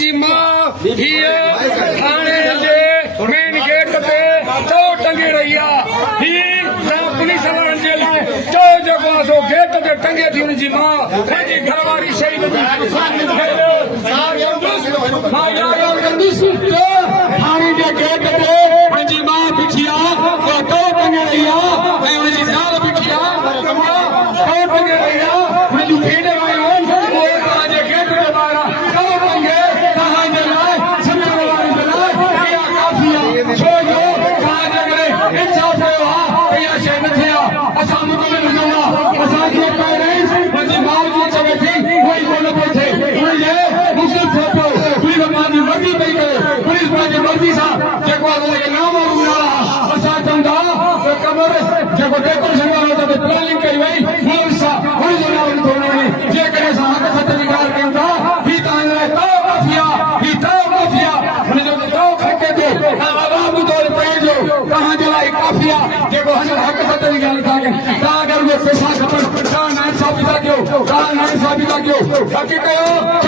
जी मां हीअ थाणे जे main gate ते चओ टंगे रही आहे ही पुलिस वारनि जे लाइ चओ जेको आहे सो गेट ते टंगे थी हुनजी मां पंहिंजी घरवारी शहीद थी थाणे जे गेट ते पंहिंजी मां बीठी आहे चओ टंगे रही आहे ऐं हुनजी ज़ाल बीठी आहे चओ टंगे रही आहे हुनजूं भेनरूं प्लानिंग कई वई जेकॾहिं असां हक़ खत जी ॻाल्हि कयूं था ही तव्हांजे लाइ तओ माफ़िया ही तओ माफ़िया हुनजो तओ खटे थो आवाज़ तौर पंहिंजो तव्हांजे लाइ काफ़ी आहे जेको हक़ खत जी ॻाल्हि था कनि तव्हां अगरि उहे पैसा खपनि तव्हां नाइंसाफ़ी था कयो तव्हां नाइंसाफ़ी था कयो बाक़ी कयो